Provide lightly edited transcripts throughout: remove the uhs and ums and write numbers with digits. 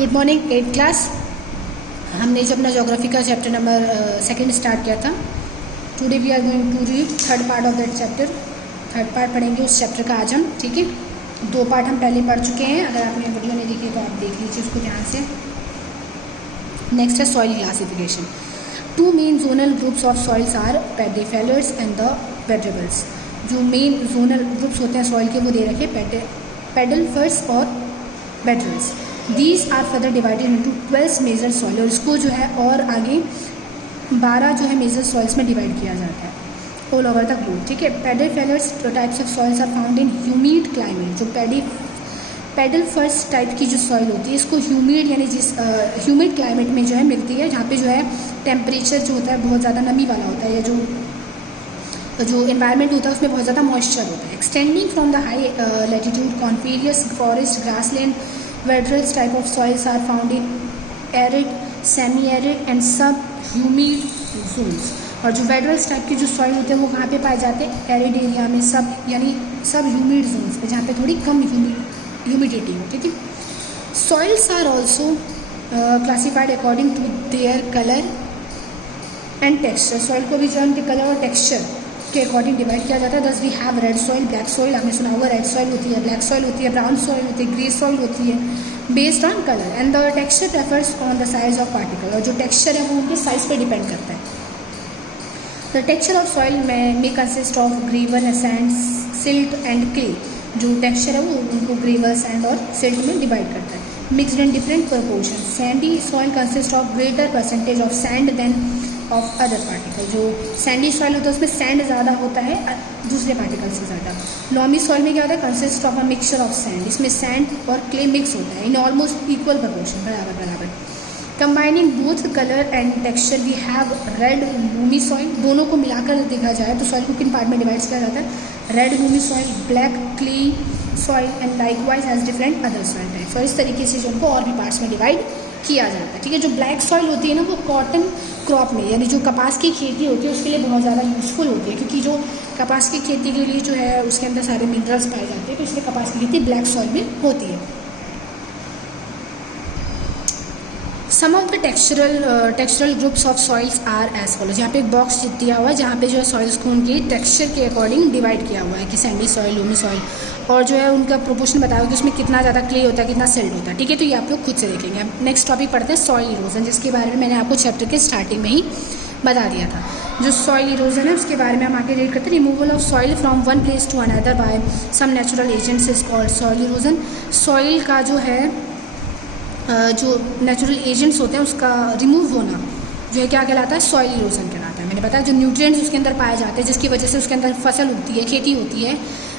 Good morning 8th class. हमने जो अपना ज्योग्राफी का चैप्टर नंबर 2 स्टार्ट किया था, today we are going to read third part of that chapter. Third part पढ़ेंगे उस चैप्टर का आज हम, ठीक है। 2 पार्ट हम पहले पढ़ चुके हैं, अगर आपने वीडियो नहीं देखी तो आप देख लीजिए उसको ध्यान से। नेक्स्ट है soil classification. 2 main zonal groups of soils are pedalfers and the pedocals. जो मेन जोनल ग्रुप्स होते हैं सॉइल के वो दे रखे पेडलफर्स और pedocals. These are further divided into 12 major soil, और इसको जो है और आगे 12 जो है मेजर सॉइल्स में डिवाइड किया जाता है ऑल ओवर द ग्लोब, ठीक है। Pedalfers types of soils are found in humid climate. जो पेडलफर्स टाइप की जो सॉइल होती है इसको ह्यूमिड यानी जिस ह्यूमिड क्लाइमेट में जो है मिलती है, जहाँ पे जो है टेम्परेचर जो होता है बहुत ज़्यादा नमी वाला होता है, या जो एनवायरनमेंट होता है उसमें बहुत ज़्यादा मॉइस्चर होता है। Extending from the high latitude coniferous forest grassland pedocals type of soils are found in arid, semi arid and sub humid zones. और जो वेड्रल्स टाइप की जो सॉइल होते हैं वो कहाँ पे पाए जाते हैं? एरिड एरिया में, सब यानी सब ह्यूमिड जोन्स पे, जहाँ पे थोड़ी कम ह्यूमिडिटी हो, ठीक है। Soils are also classified according to their colour and texture. Soil को भी जो उनके कलर और टेक्सचर के अकॉर्डिंग डिवाइड किया जाता है। Thus we have red soil, black soil, आपने सुना होगा रेड सॉइल होती है, ब्लैक सॉइल होती है, ब्राउन सॉइल होती है, ग्रे सॉइल होती है, based on colour. And the texture refers on the size of particle, और जो टेक्सचर है वो उनके साइज पे डिपेंड करता है। द टेक्सचर ऑफ सॉइल में consist of gravel, sand, silt and clay. जो टेक्सचर है वो उनको ग्रेवल, सैंड और सिल्ट में डिवाइड करता है। Mixed in different proportion. Sandy soil consist of greater percentage of sand than of other particle. जो सैंडी सॉइल होता है उसमें सैंड ज़्यादा होता है दूसरे पार्टिकल से ज़्यादा। लॉमी सॉइल में क्या होता है? Consist of a mixture of sand. इसमें सैंड और क्ले मिक्स होता है इन ऑलमोस्ट इक्वल प्रोपोर्शन, बराबर। Combining both colour and texture we have red loamy soil. दोनों को मिलाकर देखा जाए तो सॉइल को किन पार्ट में डिवाइड किया जाता है? Red loamy soil, black clay soil and likewise has different other soil types. और इस तरीके से जो उनको और भी पार्ट्स में डिवाइड किया जाता है, ठीक है। जो ब्लैक सॉइल होती है ना वो कॉटन क्रॉप में, यानी जो कपास की खेती होती है उसके लिए बहुत ज़्यादा यूज़फुल होती है, क्योंकि जो कपास की खेती के लिए जो है उसके अंदर सारे मिनरल्स पाए जाते हैं, तो इसलिए कपास की खेती ब्लैक सॉइल में होती है। Some of the textural groups of soils are as follows. यहाँ पे एक बॉक्स दिया हुआ है जहाँ पे जो है सॉइल्स को उनके टेक्सचर के अकॉर्डिंग डिवाइड किया हुआ है कि सैंडी सॉइल, लूमी सॉइल, और जो है उनका प्रोपोर्शन बताया कि उसमें कितना ज़्यादा क्ले होता है, कितना सिल्ट होता है, ठीक है। तो ये आप लोग खुद से देखेंगे। अब नेक्स्ट टॉपिक पढ़ते हैं सॉइल इरोजन, जिसके बारे में मैंने आपको चैप्टर के स्टार्टिंग में ही बता दिया था। जो सॉइल इरोजन है उसके बारे में हम आगे रीड करते हैं। Removal of soil from one place to another by some natural agents is called soil erosion. Soil का जो है जो नेचुरल एजेंट्स होते हैं उसका रिमूव होना जो है क्या कहलाता है? सॉइल इरोजन कहलाता है। मैंने बताया जो न्यूट्रिएंट्स उसके अंदर पाए जाते हैं जिसकी वजह से उसके अंदर फसल उगती है, खेती होती है,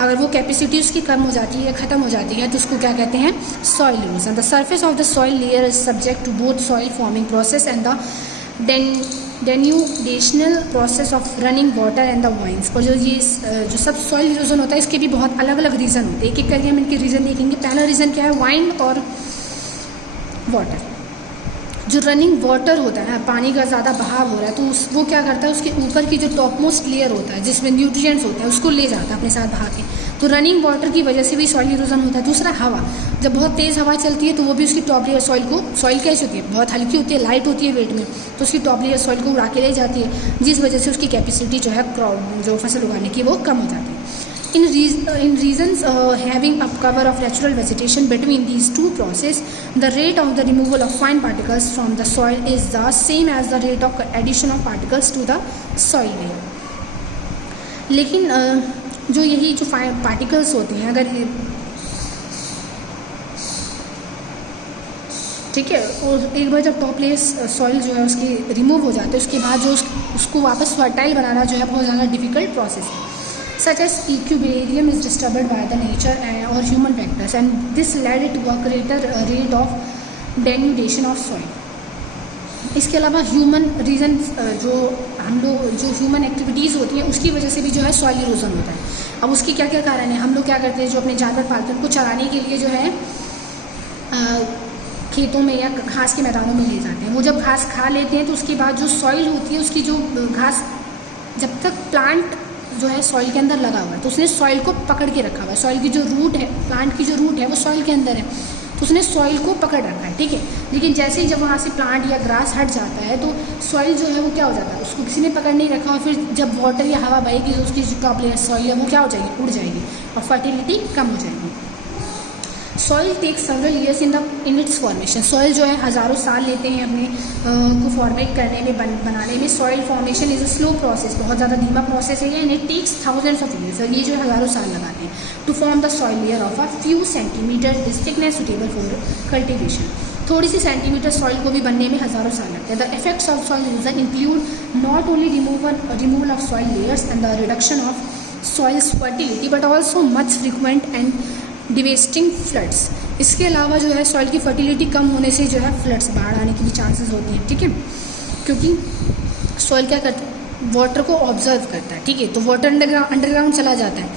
अगर वो कैपेसिटी उसकी कम हो जाती है, ख़त्म हो जाती है, तो उसको क्या कहते हैं? Soil erosion. The surface of the soil layer is subject to both soil forming process and the denudational process of running water and the winds. और जो सब सॉइल इरोजन होता है इसके भी बहुत अलग अलग रीज़न होते हैं। एक एक करके हम इनके रीज़न देखेंगे। पहला रीज़न क्या है? वाइन और वाटर। जो रनिंग वाटर होता है ना, पानी का ज़्यादा बहाव हो रहा है, तो वो क्या करता है? उसके ऊपर की जो टॉप मोस्ट लेयर होता है जिसमें न्यूट्रिएंट्स होते हैं उसको ले जाता है अपने साथ बहा के। तो रनिंग वाटर की वजह से भी सॉइल इरोजन होता है। दूसरा हवा, जब बहुत तेज़ हवा चलती है तो वो भी उसकी टॉप लेयर सॉइल कैसी होती है? बहुत हल्की होती है, लाइट होती है वेट में, तो उसकी टॉप लेयर सॉइल को उड़ा के ले जाती है, जिस वजह से उसकी कैपेसिटी जो है जो फसल उगाने की वो कम हो जाती है। In regions having a cover of natural vegetation between these two processes, the rate of the removal of fine particles from the soil is the same as the rate of addition of particles to the soil layer. लेकिन जो यही जो fine particles होते हैं, अगर ठीक है, और एक बार जब टॉप लेयर सॉइल जो है उसकी रिमूव हो जाती है उसके बाद जो उसको वापस फर्टाइल बनाना जो है बहुत ज़्यादा डिफिकल्ट प्रोसेस है। Such as equilibrium is disturbed by the nature or human factors, and this led to a greater rate of denudation of soil. इसके अलावा ह्यूमन रीजन जो हम लोग जो ह्यूमन एक्टिविटीज़ होती हैं उसकी वजह से भी जो है सॉइल इरोजन होता है। अब उसकी क्या क्या कारण है? हम लोग क्या करते हैं, जो अपने जानवर पालते हैं उनको चराने के लिए जो है खेतों में या घास के मैदानों में ले जाते हैं। वो जब घास खा लेते हैं तो उसके बाद जो सॉइल होती है उसकी जो घास, जब तक प्लांट जो है सॉइल के अंदर लगा हुआ है तो उसने सॉइल को पकड़ के रखा हुआ है। सॉइल की जो रूट है, प्लांट की जो रूट है वो सॉइल के अंदर है, तो उसने सॉइल को पकड़ रखा है, ठीक है। लेकिन जैसे ही जब वहाँ से प्लांट या ग्रास हट जाता है तो सॉइल जो है वो क्या हो जाता है, उसको किसी ने पकड़ नहीं रखा, और फिर जब वाटर या हवा बहेगी तो उसकी जो टॉप लेयर सॉइल है वो क्या हो जाएगी, उड़ जाएगी और फर्टिलिटी कम हो जाएगी। Soil takes several years in its formation. Soil जो है हज़ारों साल लेते हैं अपने को फॉर्मेट करने में, बनाने में। Soil formation is a slow process, बहुत ज़्यादा धीमा प्रोसेस है ये, and it takes thousands of years, और ये जो है हज़ारों साल लगाते हैं to form the soil layer of a few centimetre is thickness suitable for cultivation. थोड़ी सी सेंटीमीटर सॉइल को भी बनने में हज़ारों साल लगते हैं। The effects of soil erosion include not only removal of soil layers and the reduction of soil's fertility but also much frequent and devastating floods. इसके अलावा जो है सॉइल की फर्टिलिटी कम होने से जो है फ्लड्स, बाढ़ आने की भी चांसेस होती हैं, ठीक है। क्योंकि सॉइल क्या करता है, वाटर को ऑब्जर्व करता है, ठीक है। तो वाटर अंडरग्राउंड चला जाता है,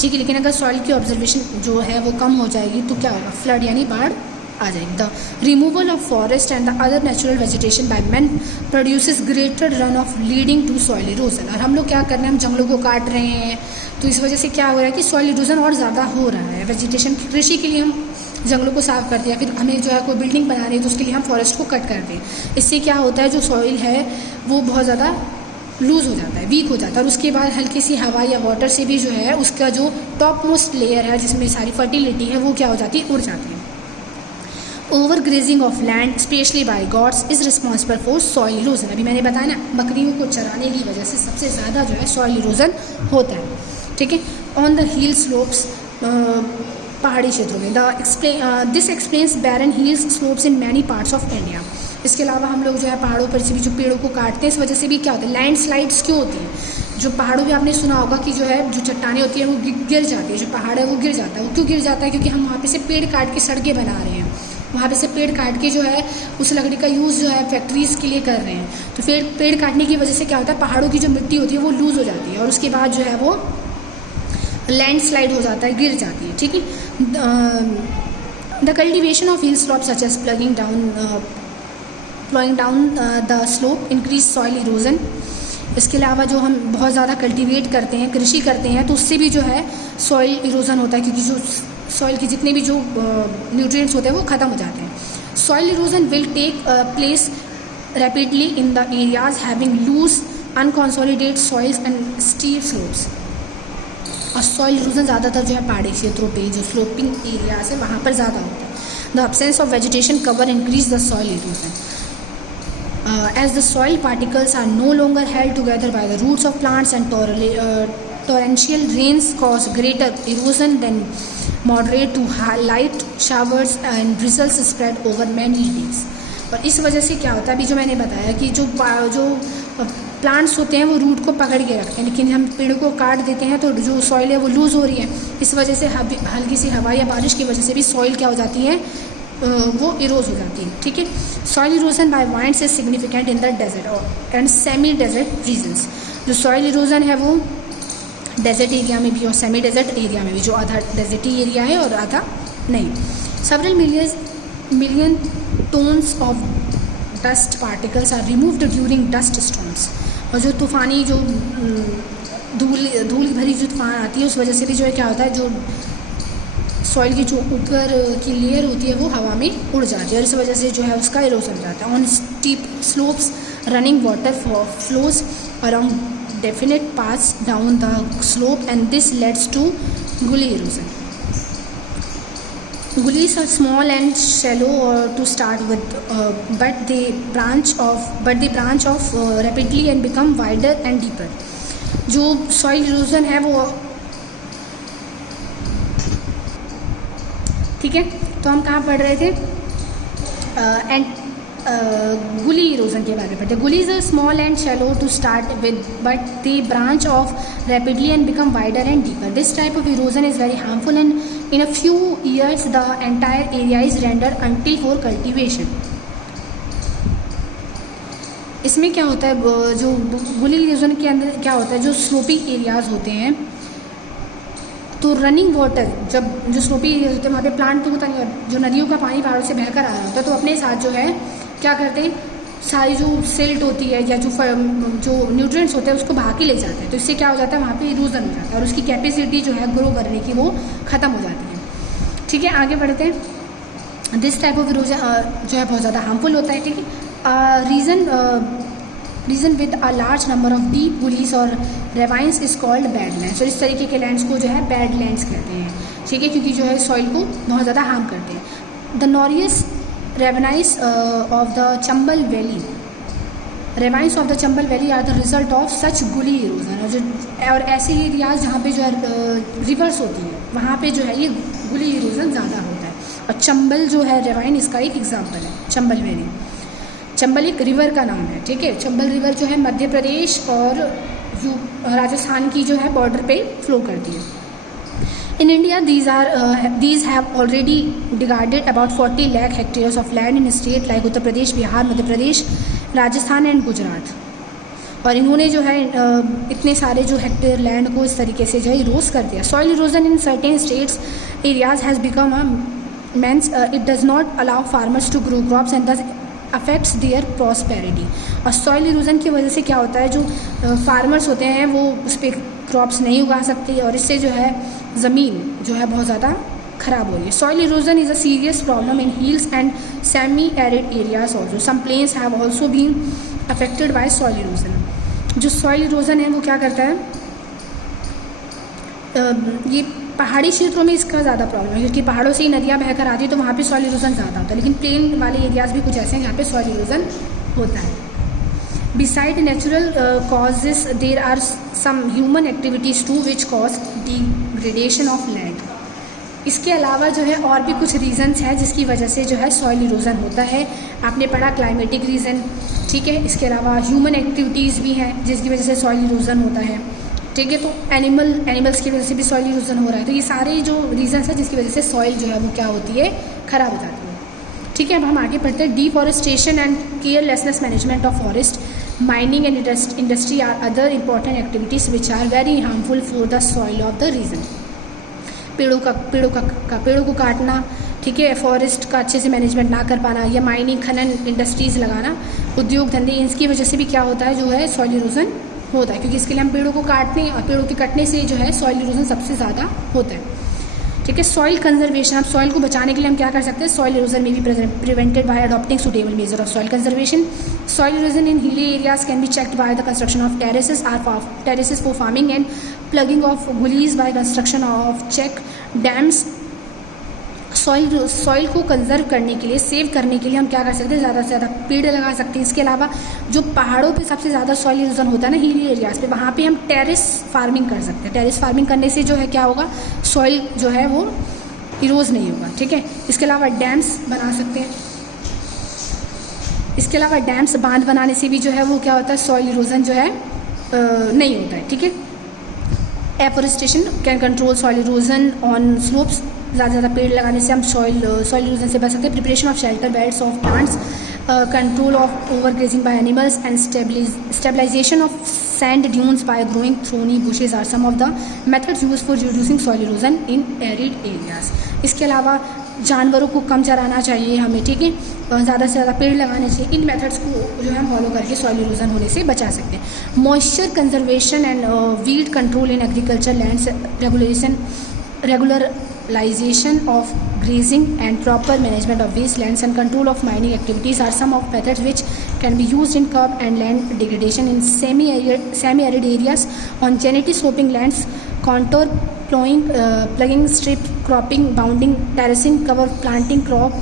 ठीक है। लेकिन अगर सॉइल की ऑब्जर्वेशन जो है वो कम हो जाएगी तो क्या होगा, फ्लड यानी बाढ़ आ जाएगी। The removal of forest and the other natural vegetation by man produces greater run off leading to soil erosion. और हम लोग क्या कर रहे हैं, हम जंगलों को काट रहे हैं, तो इस वजह से क्या हो रहा है कि सॉइल इरोजन और ज़्यादा हो रहा है। वेजिटेशन कृषि के लिए हम जंगलों को साफ करते हैं, फिर हमें जो है कोई बिल्डिंग बनानी है तो उसके लिए हम फॉरेस्ट को कट करते हैं। इससे क्या होता है, जो सॉइल है वो बहुत ज़्यादा लूज़ हो जाता है, वीक हो जाता है, और उसके बाद हल्की सी हवा या वाटर से भी जो है उसका जो टॉप मोस्ट लेयर है जिसमें सारी फर्टिलिटी है वो क्या हो जाती है, उड़ जाती है। Over grazing of land specially by God's is responsible for soil erosion. अभी मैंने बताया ना, बकरियों को चराने की वजह से सबसे ज़्यादा जो है सॉइल इरोजन होता है, ठीक है। ऑन द हिल स्लोप्स, पहाड़ी क्षेत्रों में, this explains barren hills slopes in many parts of India. इसके अलावा हम लोग जो है पहाड़ों पर से भी जो पेड़ों को काटते हैं, इस वजह से भी क्या होता है, लैंडस्लाइड्स क्यों होती हैं। जो पहाड़ों पे आपने सुना होगा कि जो है जो चट्टानें होती हैं वो गिर जाती है, जो पहाड़ है वो गिर जाता है। वो क्यों गिर जाता है, क्योंकि हम वहाँ पे से पेड़ काट के सड़कें बना रहे हैं, वहाँ पे से पेड़ काट के जो है उस लकड़ी का यूज़ जो है फैक्ट्रीज़ के लिए कर रहे हैं। तो फिर पेड़ काटने की वजह से क्या होता है, पहाड़ों की जो मिट्टी होती है वो लूज़ हो जाती है, और उसके बाद जो है वो लैंडस्लाइड हो जाता है, गिर जाती है, ठीक है। The cultivation of hill slope such as ploughing down the slope increase soil erosion. इसके अलावा जो हम बहुत ज़्यादा कल्टीवेट करते हैं, कृषि करते हैं, तो उससे भी जो है सॉइल इरोजन होता है, क्योंकि जो सॉइल के जितने भी जो न्यूट्रिएंट्स होते हैं वो ख़त्म हो जाते हैं। Soil erosion will take place rapidly in the areas having loose unconsolidated soils and steep slopes. और सॉइल इरोजन ज़्यादातर जो है पहाड़ी क्षेत्रों पे, जो स्लोपिंग एरियाज है वहाँ पर ज़्यादा होता है। The absence of vegetation cover increase the soil erosion. As the soil particles are no longer held together by the roots of plants and torrential rains cause greater erosion than moderate to light showers and drizzles spread over many days. और इस वजह से क्या होता है, अभी जो मैंने बताया कि जो प्लांट्स होते हैं वो रूट को पकड़ के रखते हैं, लेकिन हम पेड़ों को काट देते हैं तो जो सॉइल है वो लूज़ हो रही है। इस वजह से हल्की सी हवा या बारिश की वजह से भी सॉइल क्या हो जाती है, वो इरोज हो जाती है, ठीक है। Soil erosion by winds is significant in the desert and semi desert regions. जो सॉइल इरोजन है वो डेजर्ट एरिया में भी और सेमी डेजर्ट एरिया में भी, जो आधा डेजर्टी एरिया है और आधा नहीं। Several million tonnes of dust particles are removed during dust storms. और जो तूफ़ानी जो धूल भरी जो तूफान आती है उस वजह से भी जो है क्या होता है, जो सॉइल की जो ऊपर की लेयर होती है वो हवा में उड़ जाती है, और इस वजह से जो है उसका इरोजन हो जाता है। On steep slopes running water flows around definite paths down the slope and this leads to gully erosion. Gullies are small and shallow to start with, but they branch off rapidly and become wider and deeper. जो soil erosion है वो, ठीक है, तो हम कहाँ पढ़ रहे थे, गुली इरोजन के बारे में पढ़ते हैं। Gullies are small and shallow to start with but they branch off rapidly and become wider and deeper. This type of erosion is very harmful and in a few years the entire area is rendered until for cultivation. इसमें क्या होता है, जो गुली erosion के अंदर क्या होता है, जो स्लोपिंग एरियाज होते हैं तो रनिंग वाटर, जब जो स्लोपी एरियाज होते हैं वहाँ पे प्लांट तो होता नहीं, और जो नदियों का पानी पहाड़ों से बहकर आ रहा होता है तो अपने साथ जो है क्या करते हैं, सारी जो सिल्ट होती है या जो न्यूट्रिएंट्स होते हैं उसको बहा के ले जाते हैं। तो इससे क्या हो जाता है, वहाँ पे इरोजन हो जाता है और उसकी कैपेसिटी जो है ग्रो करने की वो ख़त्म हो जाती है, ठीक है। आगे बढ़ते हैं। दिस टाइप ऑफ इरोजन जो है बहुत ज़्यादा हार्मफुल होता है, ठीक है। Region with a large number of deep gullies और ravines is called bad lands. और इस तरीके के लैंड्स को जो है बैड लैंड्स कहते हैं, ठीक है, क्योंकि जो है सॉइल को बहुत ज़्यादा हार्म करते हैं। The notorious ravines of the Chambal valley, ravines of the Chambal valley are the result of such gully erosion. और ऐसे एरियाज जहाँ पे जो है रिवर्स होती है वहाँ पे जो है ये गुली इरोजन ज़्यादा होता है। और चंबल जो है रेवाइन इसका एक एग्जाम्पल है, चंबल वैली। चंबल एक रिवर का नाम है, ठीक है। चंबल रिवर जो है मध्य प्रदेश और राजस्थान की जो है बॉर्डर पे फ्लो करती है। In India these have already divided about 40 lakh hectares of land in state like Uttar Pradesh, Bihar, Madhya Pradesh, Rajasthan and Gujarat. और इन्होंने जो है इतने सारे जो हेक्टेयर लैंड को इस तरीके से जो है इरोज कर दिया। Soil erosion in certain states areas has become means it does not allow farmers to grow crops and thus affects their prosperity। और सॉइल इरोजन की वजह से क्या होता है, जो फार्मर्स होते हैं वो उस पर क्रॉप्स नहीं उगा सकते और इससे जो है ज़मीन जो है बहुत ज़्यादा ख़राब हो रही है। Soil erosion is a serious problem in hills and semi arid areas also. Some plains have also been affected by soil erosion. जो सॉइल इरोजन है वो क्या करता है, ये पहाड़ी क्षेत्रों में इसका ज़्यादा प्रॉब्लम है, क्योंकि पहाड़ों से ही नदियाँ बहकर आती है तो वहाँ पे सॉइल इरोजन ज़्यादा होता है। लेकिन प्लेन वाले एरियाज़ भी कुछ ऐसे हैं जहाँ पे सॉइल इरोजन होता है। Beside natural causes there are some human activities to which cause degradation of land. इसके अलावा जो है और भी कुछ रीज़न्स हैं जिसकी वजह से जो है सॉइल इरोजन होता है। आपने पढ़ा क्लाइमेटिक रीज़न, ठीक है। इसके अलावा ह्यूमन एक्टिविटीज़ भी हैं जिसकी वजह से सॉइल इरोजन होता है, ठीक है। तो एनिमल्स की वजह से भी सॉइल इरोजन हो रहा है। तो ये सारे जो रीजंस हैं जिसकी वजह से सॉइल जो है वो क्या होती है, ख़राब हो जाती है, ठीक है। अब हम आगे पढ़ते हैं। Deforestation and carelessness management of forest, mining and industry are other important activities which are very harmful for the soil of the region. पेड़ों को काटना, ठीक है, फॉरेस्ट का अच्छे से मैनेजमेंट ना कर पाना, या माइनिंग, खनन, इंडस्ट्रीज़ लगाना, उद्योग धंधे, इसकी वजह से भी क्या होता है, जो है सॉइल इरोजन होता है। क्योंकि इसके लिए हम पेड़ों को काटते हैं और पेड़ों के कटने से जो है सॉइल इरोजन सबसे ज़्यादा होता है, ठीक है। सॉइल कंजर्वेशन, अब सॉइल को बचाने के लिए हम क्या कर सकते हैं, soil erosion may be prevented by adopting suitable measure of soil conservation. Soil erosion in hilly areas can be checked by the construction of terraces for farming and plugging of gullies by construction of check dams. Soil को conserve करने के लिए, save करने के लिए हम क्या कर सकते हैं, ज़्यादा से ज़्यादा पेड़ लगा सकते हैं। इसके अलावा जो पहाड़ों पे सबसे ज़्यादा सॉइल इरोजन होता है ना, हिली एरियाज़ पे, वहाँ पे हम टेरेस फार्मिंग कर सकते हैं। टेरेस फार्मिंग करने से जो है क्या होगा, सॉइल जो है वो इरोज नहीं होगा, ठीक है। इसके अलावा डैम्स बना सकते हैं। इसके अलावा डैम्स, बांध बनाने से भी जो है वो क्या होता है, सॉइल इरोजन जो है नहीं होता है, ठीक है। Afforestation can control soil erosion on slopes. ज़्यादा से ज़्यादा पेड़ लगाने से हम सॉइल इरोजन से बच सकते हैं। Preparation of shelter beds of plants, control of over grazing by animals and stabilisation of sand dunes by growing thorny bushes are some of the methods use for reducing soil erosion in arid areas. इसके अलावा जानवरों को कम चराना चाहिए हमें, ठीक है, ज़्यादा से ज़्यादा पेड़ लगाने चाहिए। इन मेथड्स को जो है हम फॉलो करके सॉइल इरोजन होने से बचा सकते हैं। Moisture conservation and weed control in agriculture lands, regularization of grazing and proper management of wastelands and control of mining activities are some of methods which can be used in curb and land degradation in semi-arid areas, on gently sloping lands, contour plowing, plugging, strip cropping, bounding, terracing, cover planting, crop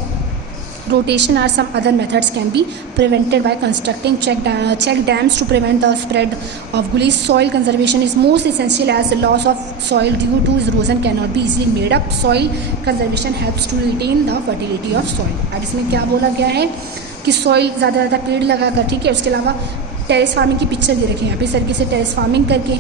rotation are some other methods can be prevented by constructing check dams to prevent the spread of gullies. Soil conservation is most essential as the loss of soil due to erosion cannot be easily made up. Soil conservation helps to retain the fertility of soil. अब इसमें क्या बोला गया है कि soil ज़्यादा से ज़्यादा पेड़ लगाकर, ठीक है। उसके अलावा टेरेस फार्मिंग की पिक्चर दे रखी है यहाँ पे, इस तरीके से टेरेस फार्मिंग करके,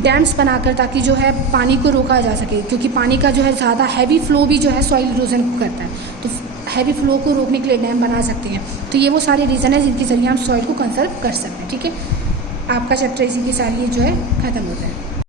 डैम्स बनाकर, ताकि जो है पानी को रोका जा सके, क्योंकि पानी का जो है ज़्यादा हैवी फ्लो भी जो है सॉइल इरोजन करता है। तो हैवी फ्लो को रोकने के लिए डैम बना सकते हैं। तो ये वो सारे रीज़न है जिनके ज़रिए हम सॉइल को कंजर्व कर सकते हैं, ठीक है। आपका चैप्टर इसी के साथ ये जो है ख़त्म होता है।